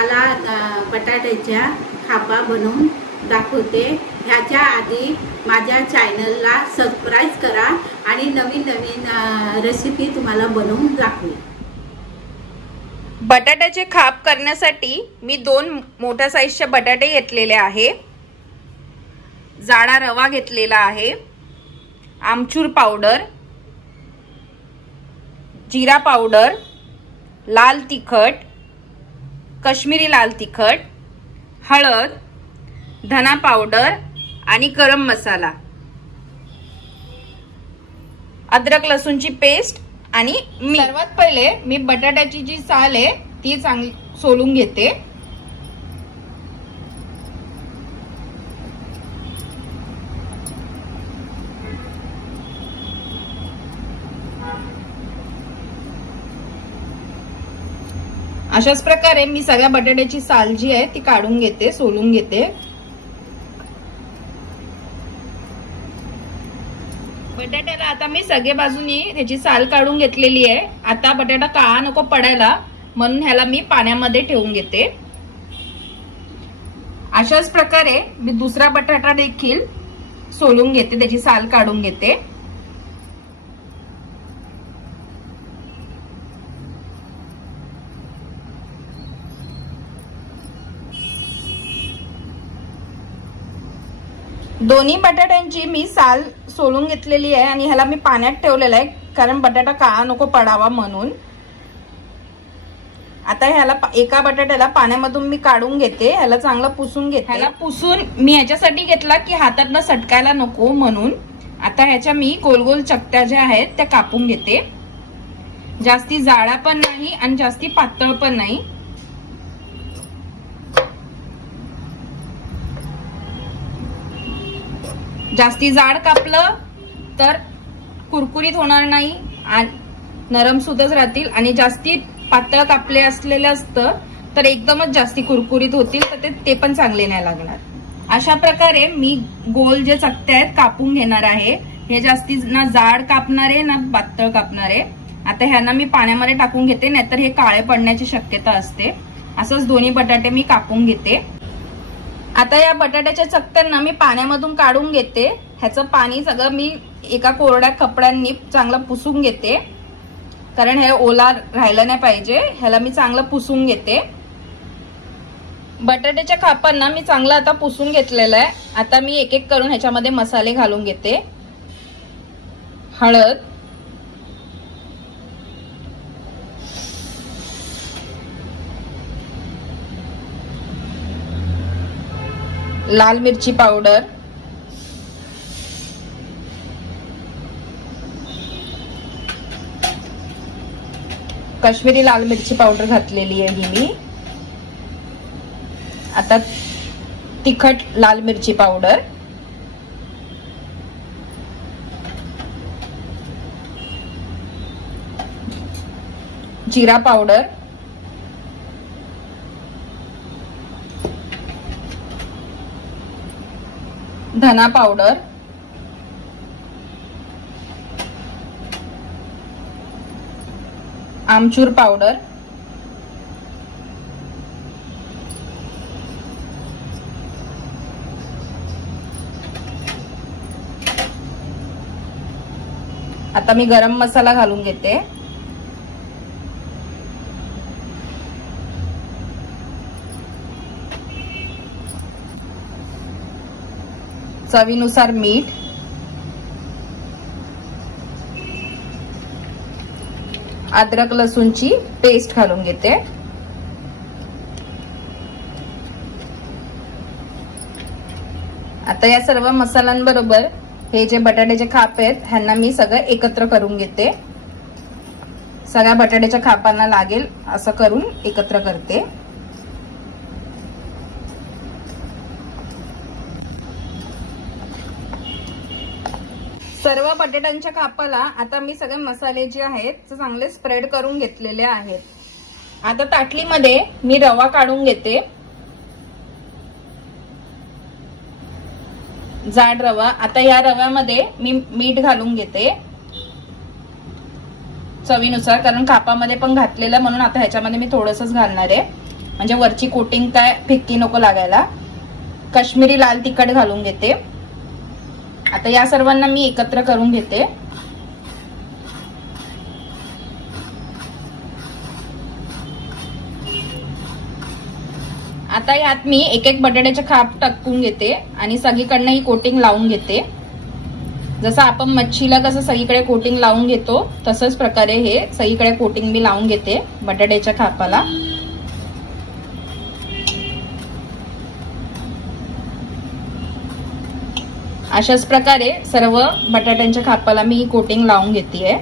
तुम्हाला बटाट्याच्या खापा बनवून दाखवते। ह्याच्या आधी माझ्या चॅनलला सबस्क्राइब करा आणि नवीन नवीन रेसिपी तुम्हाला बनवून दाखवेन। बटाट्याचे खाप करण्यासाठी मी 2 मोठ्या साईजचे बटाटे घेतलेले आहे, जाडा रवा घेतलेला आहे, आमचूर पावडर, जीरा पावडर, लाल तिखट, काश्मीरी लाल तिखट, हळद, धना पावडर आणि गरम मसाला, अद्रक लसूणची पेस्ट आणि मीठ। सर्वात पहिले मी बटाट्याची जी साल आहे ती चांगली सोलून घेते। अशाच प्रकारे मी सगळ्या बटाट्याची साल जी आहे ती काढून घेते, सोलून घेते। बटाट्याला आता मी सगळे बाजूनी त्याची साल काढून घेतलेली आहे। आता बटाटा काळा नको पडायला म्हणून ह्याला मी पाण्यामध्ये ठेवून घेते। अशाच प्रकारे मी दुसरा बटाटा देखील सोलून घेते, त्याची साल काढून घेते। दोन्ही बटाट्यांची मी साल सोलून घेतलेली आहे आणि ह्याला मी पाण्यात ठेवलेला आहे कारण बटाटा काळा नको पडावा म्हणून। आता ह्याला एका बटाट्याला पाण्यामधून मी काढून घेते, ह्याला चांगलं पुसून घेते। ह्याला पुसून मी ह्याच्यासाठी घेतला की हातातनं सटकायला नको म्हणून। आता ह्याच्या मी गोल गोल चकत्या ज्या आहेत त्या कापून घेते, जास्ती जाडा पण नाही आणि जास्ती पातळ पण नाही। जास्ती जाड कापलं तर कुरकुरीत होणार नाही आणि नरम सुद्धाच राहतील, आणि जास्ती पातळ कापले असलेले असतं तर एकदमच जास्ती कुरकुरीत होतील, तर ते पण चांगले नाही लागणार। अशा प्रकारे मी गोल जे चकत्या आहेत कापून घेणार आहे। हे जास्ती ना जाड कापणार आहे ना पातळ कापणार आहे। आता ह्यांना मी पाण्यामध्ये टाकून घेते, नाहीतर हे काळे पडण्याची शक्यता असते। असंच दोन्ही बटाटे मी कापून घेते। आता या बटाट्याच्या चकत्यांना मी पाण्यामधून काढून घेते। ह्याचं पाणी सगळं मी एका कोरड्या कपड्यांनी चांगलं पुसून घेते, कारण हे ओला राहिलं नाही पाहिजे। ह्याला मी चांगलं पुसून घेते। बटाट्याच्या खापांना मी चांगलं आता पुसून घेतलेलं आहे। आता मी एक एक करून ह्याच्यामध्ये मसाले घालून घेते। हळद, लाल मिरची पावडर, काश्मीरी लाल मिरची पावडर घातलेली आहे मी। आता तिखट लाल मिरची पावडर, जीरा पावडर, धना पावडर, आमचूर पावडर, आता मी गरम मसाला घालून घेते। चवीनुसार मीठ, अद्रक लसूणची पेस्ट घालून घेते। आता या सर्व मसाल्यांबरोबर हे जे बटाट्याचे खाप आहेत ह्यांना मी सगळं एकत्र करून घेते। सगळ्या बटाट्याच्या खापांना लागेल असं करून एकत्र करते। सर्व बटाट्यांच्या कापाला आता मी सगळे मसाले जे आहेत ते चांगले स्प्रेड करून घेतलेले आहेत। आता ताटलीमध्ये मी रवा काढून घेते, जाड रवा। आता या रव्यामध्ये मी मीठ घालून घेते चवीनुसार, कारण कापामध्ये पण घातलेलं म्हणून आता ह्याच्यामध्ये मी थोडंसंच घालणार आहे। म्हणजे वरची कोटिंग काय फिक्की नको लागायला. काश्मीरी लाल तिखट घालून घेते. आता या सर्वांना मी एकत्र करून घेते. आता यात मी एक एक बटाट्याचे खाप टाकून घेते आणि सगळीकडनं ही कोटिंग लावून घेते. जसं आपण मच्छीला कसं सगळीकडे कोटिंग लावून घेतो तसंच प्रकारे हे सगळीकडे कोटिंग मी लावून घेते बटाट्याच्या खापाला. अशाच प्रकारे सर्व बटाट्यांच्या खापाला मी कोटिंग लावून घेतेय.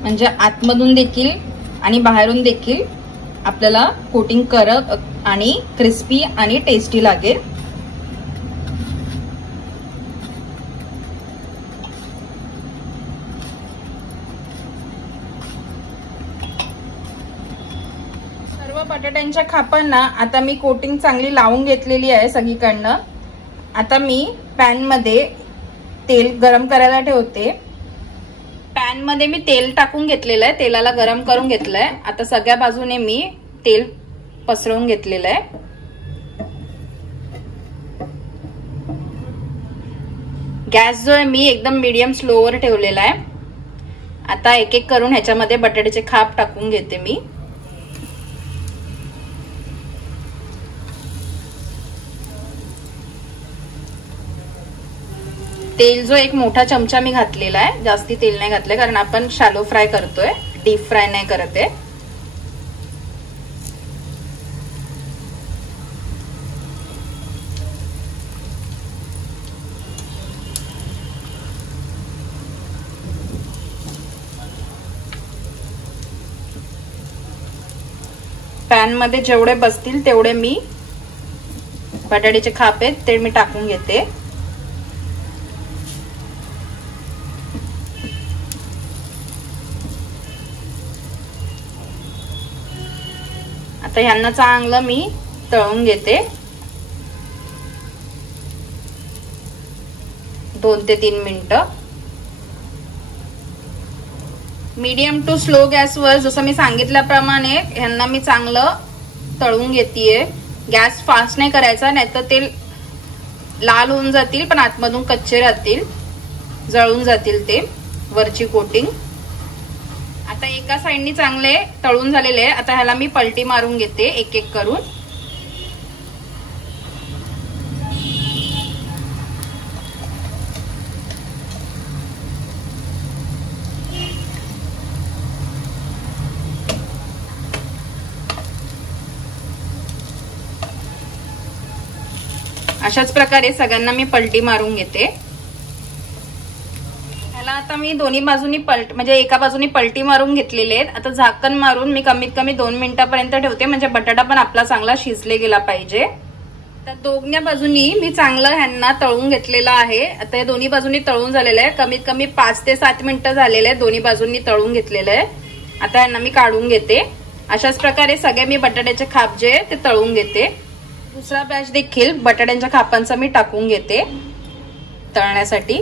म्हणजे आतमधून देखील आणि बाहेरून देखील आपल्याला कोटिंग कडक आणि क्रिस्पी आणि टेस्टी लागेल. सर्व बटाट्यांच्या खापांना आता मी कोटिंग चांगली लावून घेतलेली आहे सगळीकडनं. आता मी पॅन मध्ये तेल गरम करायला ठेवते. पॅन मध्ये मी तेल टाकून घेतलेलं आहे. तेलाला गरम करून घेतलंय. आता सगळ्या बाजूने मी तेल पसरवून घेतलेलं आहे. गॅस जो आहे मी एकदम मीडियम स्लोवर ठेवलेला आहे. आता एक एक करून ह्याच्यामध्ये बटाट्याचे खाप टाकून घेते मी. तेल जो एक मोठा चमचा मी घातलेला आहे. जास्ती तेल नाही घातलंय कारण आपण शॅलो फ्राय करतोय, डीप फ्राय नाही करत आहे. पॅन मध्ये जेवढे बसतील तेवढे मी बटाट्याचे खाप आहेत ते मी टाकून घेते. आता ह्यांना चांगलं मी तळून घेते. 2 ते 3 मिनिटं मीडियम टू स्लो गॅसवर जसं मी सांगितल्याप्रमाणे ह्यांना मी चांगलं तळून घेतेय. गॅस फास्ट नाही करायचा, नाहीतर ते लाल होऊन जातील पण आतमधून कच्चे राहतील, जळून जातील ते वरची कोटिंग. आता एका साइडनी चांगले तळून झालेले आहे. आता ह्याला मी पलटी मारून घेते एक एक करून. अशाच प्रकारे सगळ्यांना मी पलटी मारून घेते. आता मी दोन्ही बाजूनी म्हणजे एका बाजूनी पलटी मारून घेतलेले आहेत. आता झाकण मारून मी कमीत कमी 2 मिनिटापर्यंत ठेवते, म्हणजे बटाटा पण आपला चांगला शिजले गेला पाहिजे. तर दोन्ही बाजूनी मी चांगलं ह्यांना तळून घेतलेलं आहे. आता हे दोन्ही बाजूनी तळून झालेलं आहे. कमीत कमी 5 ते 7 मिनिटं झालेले आहेत दोन्ही बाजूंनी तळून घेतलेलं आहे. आता ह्यांना मी काढून घेते. अशाच प्रकारे सगळे मी बटाट्याचे खाप जे ते तळून घेते. दुसरा बॅच देखील बटाट्यांच्या खापांचा मी टाकून घेते तळण्यासाठी.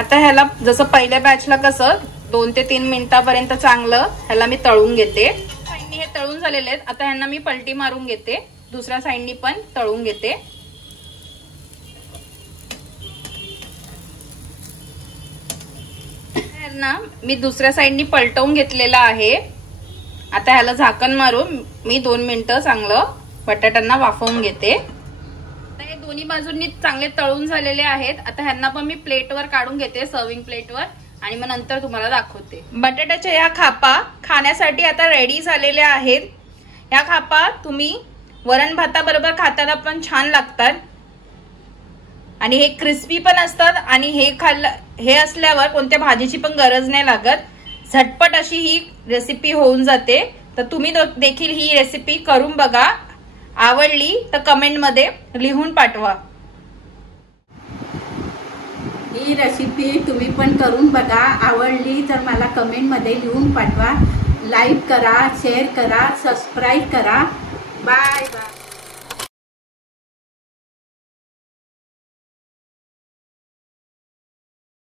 आता ह्याला जसं पहिल्या बॅचला कसं 2 ते 3 मिनिटापर्यंत चांगलं ह्याला मी तळून घेते. साईडनी हे तळून झालेले आहेत. आता ह्यांना मी पलटी मारून घेते. दुसऱ्या साईडनी पण तळून घेते. ह्यांना मी दुसऱ्या साईडनी पलटवून घेतलेलं आहे. आता ह्याला झाकण मारून मी 2 मिनिटं चांगलं बटाट्यांना वाफवून घेते. दोन्ही बाजूंनी चांगले तळून झालेले आहेत. आता ह्यांना पण मी प्लेटवर काढून घेते, सर्विंग प्लेटवर, आणि मग नंतर तुम्हाला दाखवते. बटाट्याच्या या खापा खाण्यासाठी आता रेडी झालेल्या आहेत. या खापा तुम्ही वरण भाताबरोबर खाताना पण छान लागतात. आणि हे क्रिस्पी पण असतात आणि हे असल्यावर कोणत्या भाजीची पण गरज नाही लागत। झटपट अशी ही रेसिपी होऊन जाते। तर तुम्ही देखील ही रेसिपी करून बघा, आवडली तर कमेंट मध्ये लिहून पाठवा। ही रेसिपी तुम्ही पण करून बघा, आवडली तर मला कमेंट मध्ये लिहून पाठवा। लाईक करा, शेअर करा, सबस्क्राईब करा। Bye bye.